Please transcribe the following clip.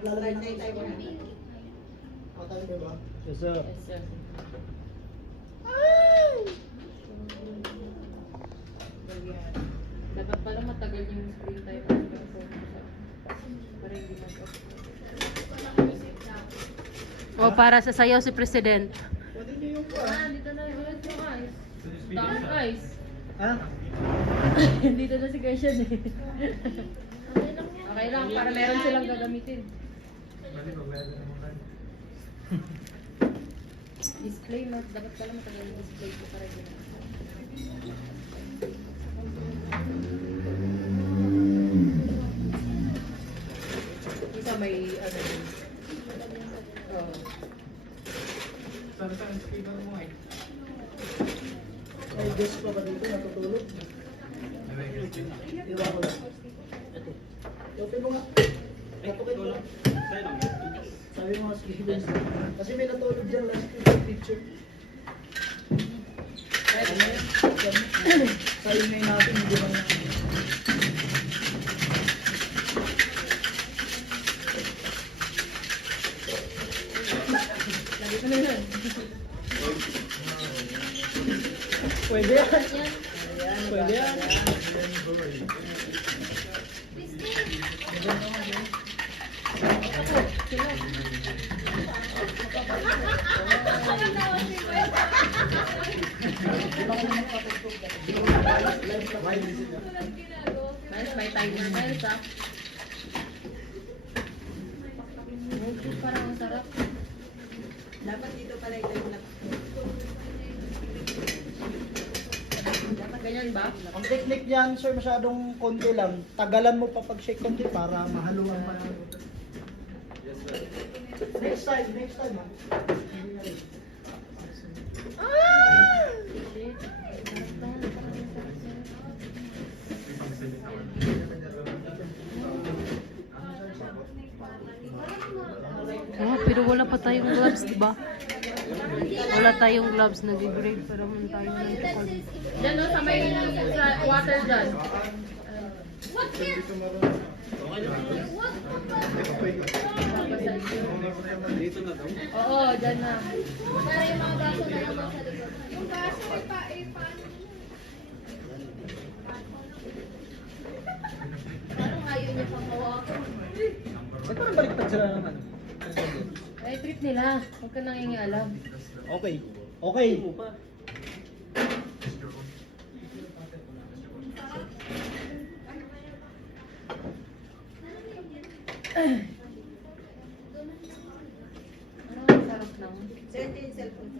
Maglalagay na tayo ba? Matagal ba ba? Yes, sir. Yes, sir. Dapat pala matagal yung screen time ng phone ko. Para hindi mag-off. O, para sa sayaw si President. Pwede niyo yung Dito na. Wala yung eyes. Dark eyes. Ha? Dito na si Gershon eh. Okay lang, para meron silang gagamitin. Display, dapat pala matagal yung display ko para din. Isa may ano din. Oo. Saan speaker mo eh? May guest pa ba dito natutulog? Iwa ko lang. Ito. Open mo nga. Katukit mo lang. Sabi mo nga Steven. Kasi may natulog dyan last picture. Sa ingay natin, hindi man Lagi ko na yun. pwede yan. Pwede yan. Miles, may timer Miles ah. Parang ang sarap. Dapat dito pala i-time lapse. Dapat ganyan ba? Ang technique niyan, sir, masyadong konti lang. Tagalan mo pa pag-shake konti para mahaluan pa lang. Next time, ha? Hindi na rin. Shit. Oh, pero wala pa tayong gloves, di ba? Wala tayong gloves, nag-grade pa naman tayo ng tukol. Diyan no, sa may sa water dyan. Dito na daw. Oo, dyan na. Para yung mga baso na yung sa likod. Yung baso ay paano? Parang ayaw niya pang hawakan. Ba't parang baliktad sila naman? Ay, trip nila. Huwag ka nangingialam. Okay. Okay. Parang ang sarap lang. Send yung cellphone.